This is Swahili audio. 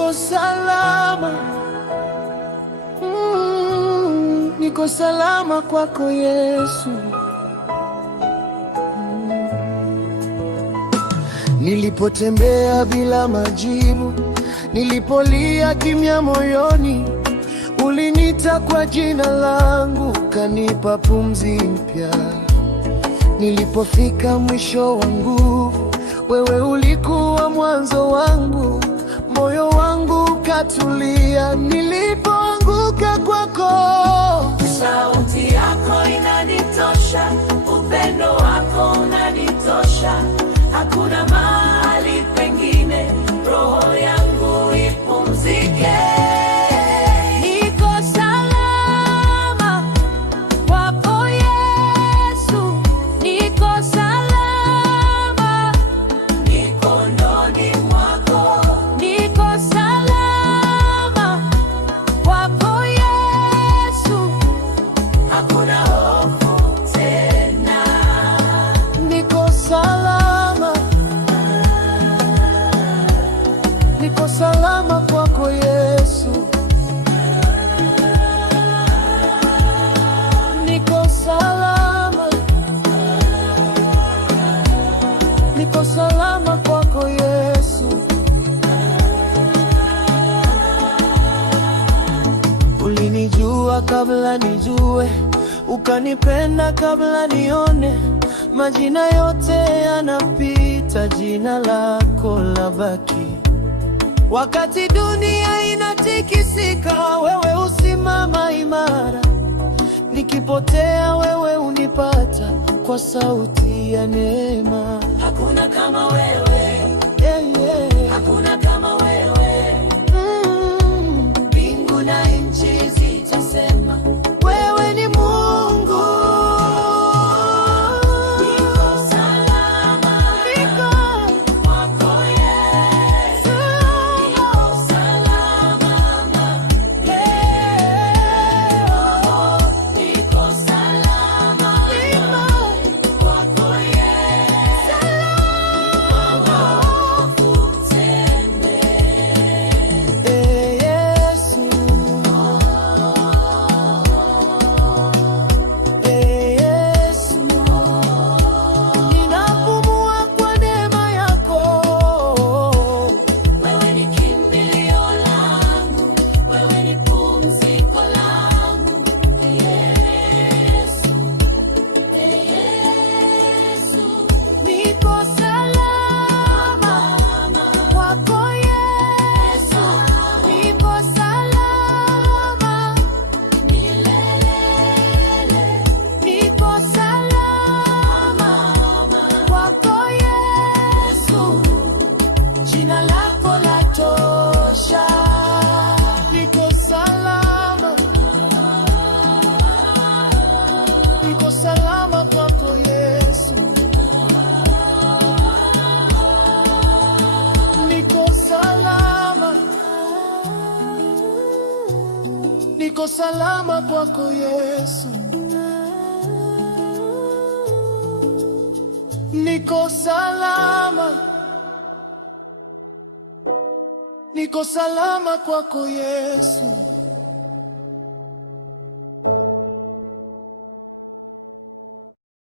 niko salama, niko salama kwako Yesu. Nilipotembea bila majibu, nilipolia kimya moyoni, uliniita kwa jina langu, kanipa pumzi mpya. Nilipofika mwisho wa nguvu, wewe ulikuwa mwanzo wangu, moyo wangu katulia nilipoanguka kwako. Sauti yako inanitosha, upendo wako unanitosha, hakuna mahali pengine roho yangu ipumzike. Niko salama kwako Yesu, niko salama, niko salama kwako Yesu. Ulinijua kabla nijue, ukanipenda kabla nione, majina yote yanapita, jina lako labaki. Wakati dunia inatikisika, wewe usimama imara. Nikipotea, wewe unipata kwa sauti ya neema. Hakuna kama wewe, hakuna kama wewe. Mbingu na nchi zitasema wewe ni Mungu. Jina lako latosha, niko salama, niko salama kwako Yesu, niko salama, niko salama kwako Yesu, niko salama, niko salama kwako Yesu.